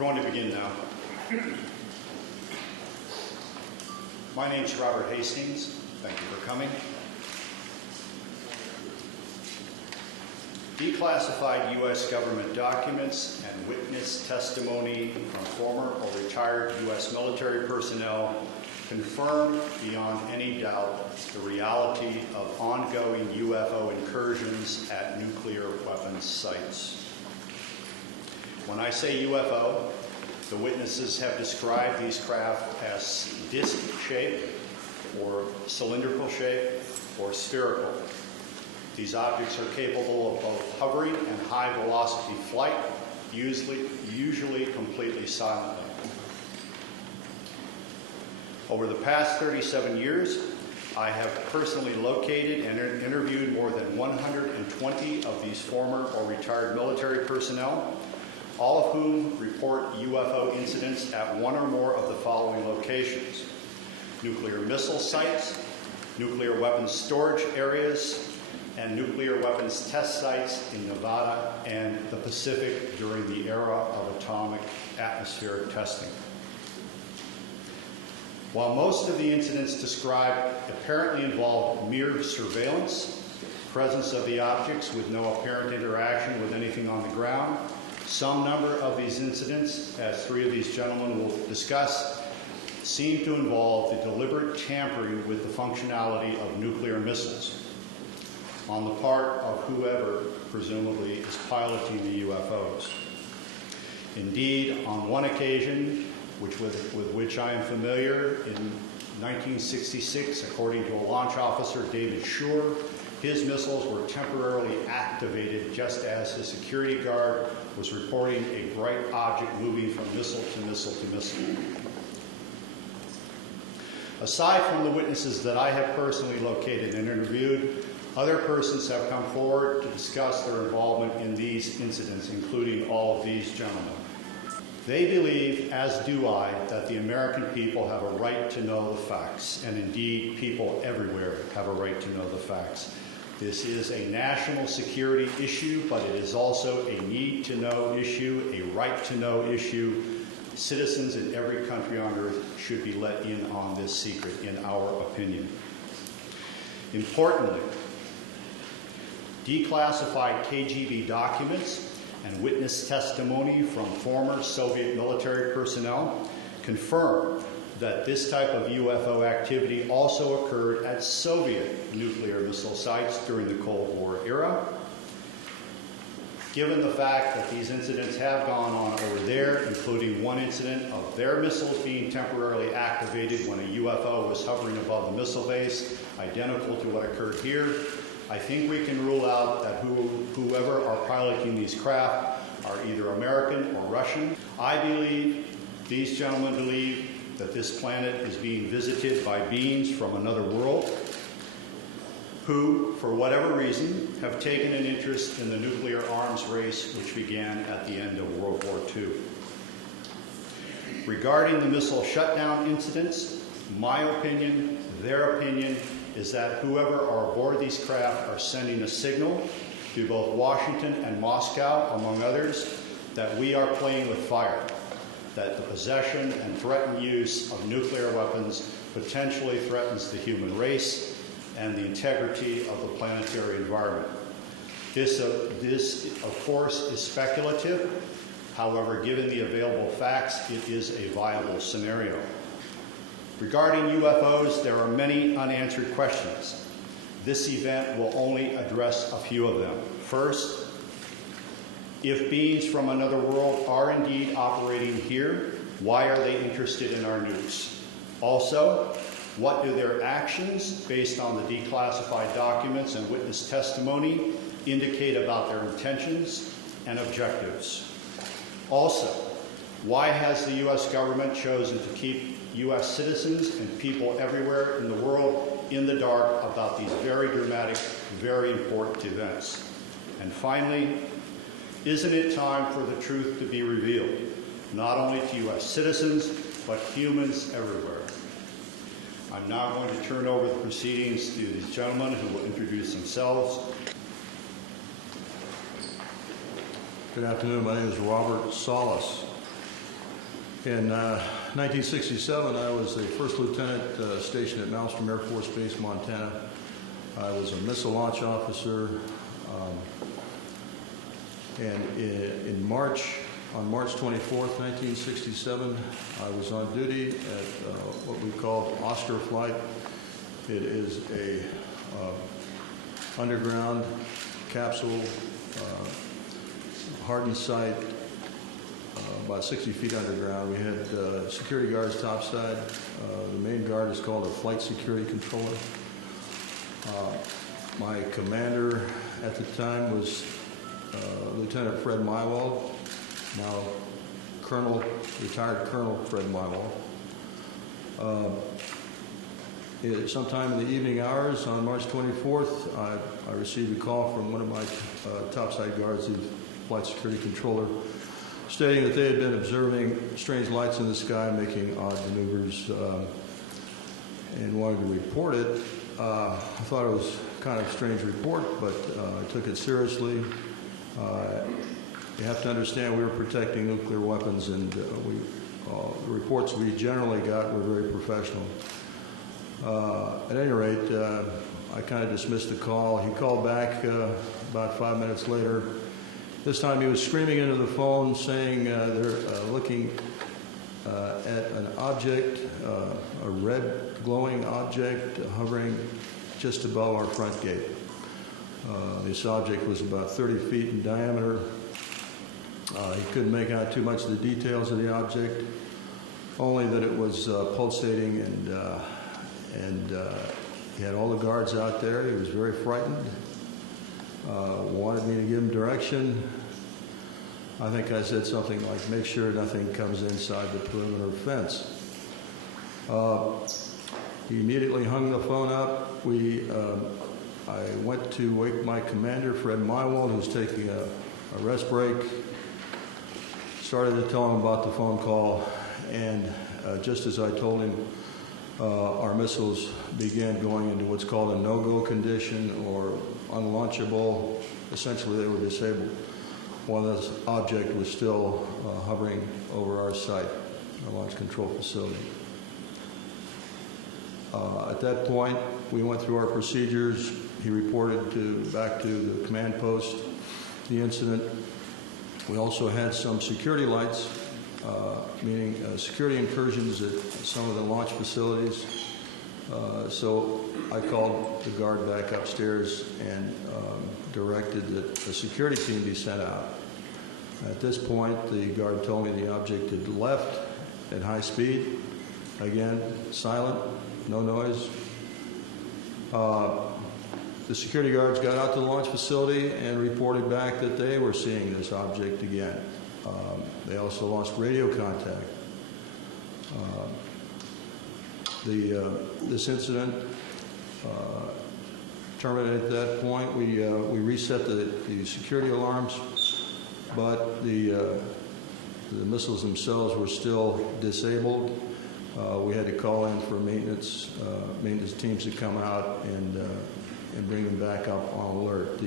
going to begin now. My name is Robert Hastings. Thank you for coming. Declassified U.S. government documents and witness testimony from former or retired U.S. military personnel confirm beyond any doubt the reality of ongoing UFO incursions at nuclear weapons sites. When I say UFO, the witnesses have described these craft as disc-shaped, or cylindrical shape, or spherical. These objects are capable of both hovering and high-velocity flight, usually completely silently. Over the past 37 years, I have personally located and interviewed more than 120 of these former or retired military personnel, all of whom report UFO incidents at one or more of the following locations: nuclear missile sites, nuclear weapons storage areas, and nuclear weapons test sites in Nevada and the Pacific during the era of atomic atmospheric testing. While most of the incidents described apparently involved mere surveillance, presence of the objects with no apparent interaction with anything on the ground, some number of these incidents, as three of these gentlemen will discuss, seem to involve the deliberate tampering with the functionality of nuclear missiles on the part of whoever presumably is piloting the UFOs. Indeed, on one occasion, with which I am familiar, in 1966, according to a launch officer, David Shore, his missiles were temporarily activated just as his security guard was reporting a bright object moving from missile to missile to missile. Aside from the witnesses that I have personally located and interviewed, other persons have come forward to discuss their involvement in these incidents, including all of these gentlemen. They believe, as do I, that the American people have a right to know the facts, and indeed people everywhere have a right to know the facts. This is a national security issue, but it is also a need-to-know issue, a right-to-know issue. Citizens in every country on earth should be let in on this secret, in our opinion. Importantly, declassified KGB documents and witness testimony from former Soviet military personnel confirm that this type of UFO activity also occurred at Soviet nuclear missile sites during the Cold War era. Given the fact that these incidents have gone on over there, including one incident of their missiles being temporarily activated when a UFO was hovering above the missile base, identical to what occurred here, I think we can rule out that whoever are piloting these craft are either American or Russian. I believe, these gentlemen believe, that this planet is being visited by beings from another world who, for whatever reason, have taken an interest in the nuclear arms race which began at the end of World War II. Regarding the missile shutdown incidents, my opinion, their opinion, is that whoever are aboard these craft are sending a signal to both Washington and Moscow, among others, that we are playing with fire, that the possession and threatened use of nuclear weapons potentially threatens the human race and the integrity of the planetary environment. This, of course, is speculative. However, given the available facts, it is a viable scenario. Regarding UFOs, there are many unanswered questions. This event will only address a few of them. First, if beings from another world are indeed operating here, why are they interested in our nukes? Also, what do their actions, based on the declassified documents and witness testimony, indicate about their intentions and objectives? Also, why has the U.S. government chosen to keep U.S. citizens and people everywhere in the world in the dark about these very dramatic, very important events? And finally, isn't it time for the truth to be revealed, not only to U.S. citizens, but humans everywhere? I'm now going to turn over the proceedings to these gentlemen who will introduce themselves. Good afternoon. My name is Robert Salas. In 1967, I was a first lieutenant stationed at Malmstrom Air Force Base, Montana. I was a missile launch officer, and on March 24th, 1967, I was on duty at what we called Oscar Flight. It is a underground capsule, hardened site, about 60 feet underground. We had security guards topside. The main guard is called a flight security controller. My commander at the time was Lieutenant Fred Mywald, now retired Colonel Fred Mywald. Sometime in the evening hours on March 24th, I received a call from one of my topside guards, the flight security controller, stating that they had been observing strange lights in the sky making odd maneuvers and wanted to report it. I thought it was kind of a strange report, but I took it seriously. You have to understand we were protecting nuclear weapons, and the reports we generally got were very professional. At any rate, I kind of dismissed the call. He called back about 5 minutes later. This time he was screaming into the phone saying they're looking at an object, a red glowing object hovering just above our front gate. This object was about 30 feet in diameter. He couldn't make out too much of the details of the object, only that it was pulsating, and he had all the guards out there. He was very frightened. Wanted me to give him direction. I think I said something like, make sure nothing comes inside the perimeter fence. He immediately hung the phone up. I went to wake my commander, Fred Mywald, who was taking a rest break. Started to tell him about the phone call, and just as I told him, our missiles began going into what's called a no-go condition, or unlaunchable. Essentially, they were disabled while this object was still hovering over our site, our launch control facility. At that point, we went through our procedures. He reported back to the command post the incident. We also had some security lights, meaning security incursions at some of the launch facilities. So I called the guard back upstairs and directed that a security team be sent out. At this point, the guard told me the object had left at high speed. Again, silent, no noise. The security guards got out to the launch facility and reported back that they were seeing this object again. They also lost radio contact. This incident terminated at that point. We reset the security alarms, but the missiles themselves were still disabled. We had to call in for maintenance teams to come out and bring them back up on alert.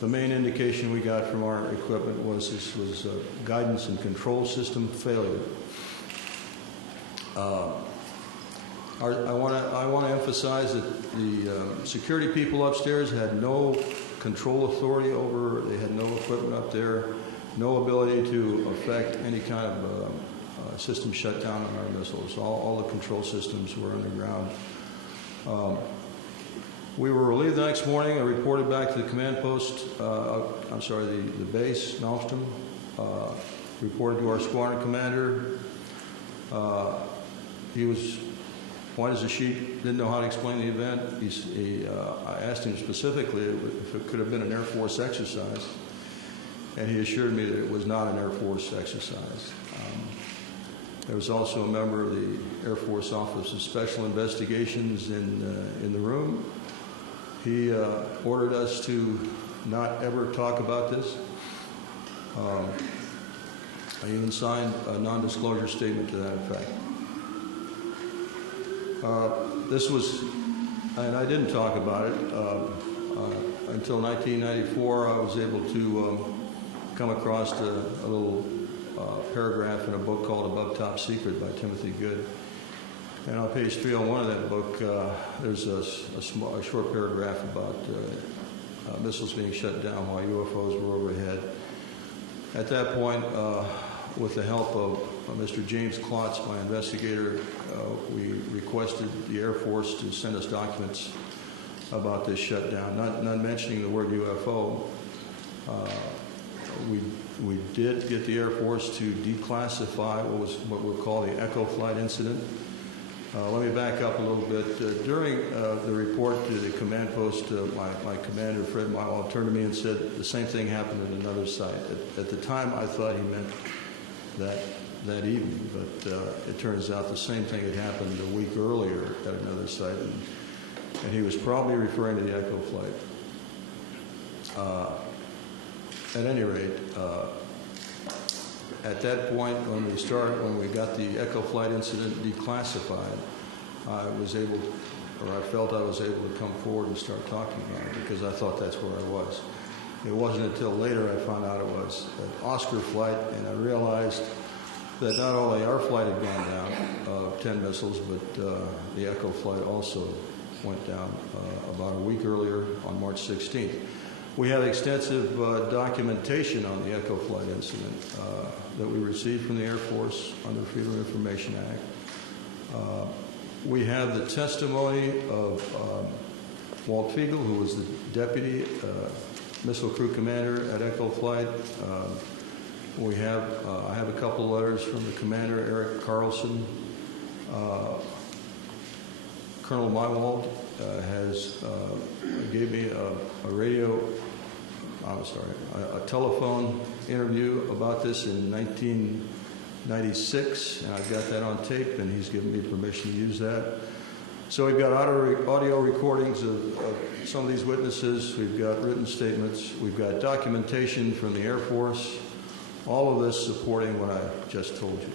The main indication we got from our equipment was this was a guidance and control system failure. I want to emphasize that the security people upstairs had no control authority over. They had no equipment up there, no ability to affect any kind of system shutdown on our missiles. All the control systems were underground. We were relieved the next morning. I reported back to the command post, the base, Malmstrom, reported to our squadron commander. He was white as a sheet, didn't know how to explain the event. I asked him specifically if it could have been an Air Force exercise, and he assured me that it was not an Air Force exercise. There was also a member of the Air Force Office of Special Investigations in the room. He ordered us to not ever talk about this. I even signed a non-disclosure statement to that effect. This was, and I didn't talk about it until 1994. I was able to come across a little paragraph in a book called Above Top Secret by Timothy Good. And on page 301 of that book, there's a short paragraph about missiles being shut down while UFOs were overhead. At that point, with the help of Mr. James Klotz, my investigator, we requested the Air Force to send us documents about this shutdown, not mentioning the word UFO. We did get the Air Force to declassify what we'll call the Echo Flight incident. Let me back up a little bit. During the report to the command post, my commander, Fred Milo, turned to me and said the same thing happened at another site. At the time, I thought he meant that evening, but it turns out the same thing had happened a week earlier at another site, and he was probably referring to the Echo Flight. At any rate, at that point, when we got the Echo Flight incident declassified, I felt I was able to come forward and start talking about it because I thought that's where I was. It wasn't until later I found out it was an Oscar flight, and I realized that not only our flight had gone down of 10 missiles, but the Echo Flight also went down about a week earlier on March 16th. We have extensive documentation on the Echo Flight incident that we received from the Air Force under Freedom of Information Act. We have the testimony of Walt Fiegel, who was the deputy missile crew commander at Echo Flight. I have a couple of letters from the commander, Eric Carlson. Colonel Mywald gave me a telephone interview about this in 1996, and I've got that on tape, and he's given me permission to use that. So we've got audio recordings of some of these witnesses, we've got written statements, we've got documentation from the Air Force, all of this supporting what I just told you.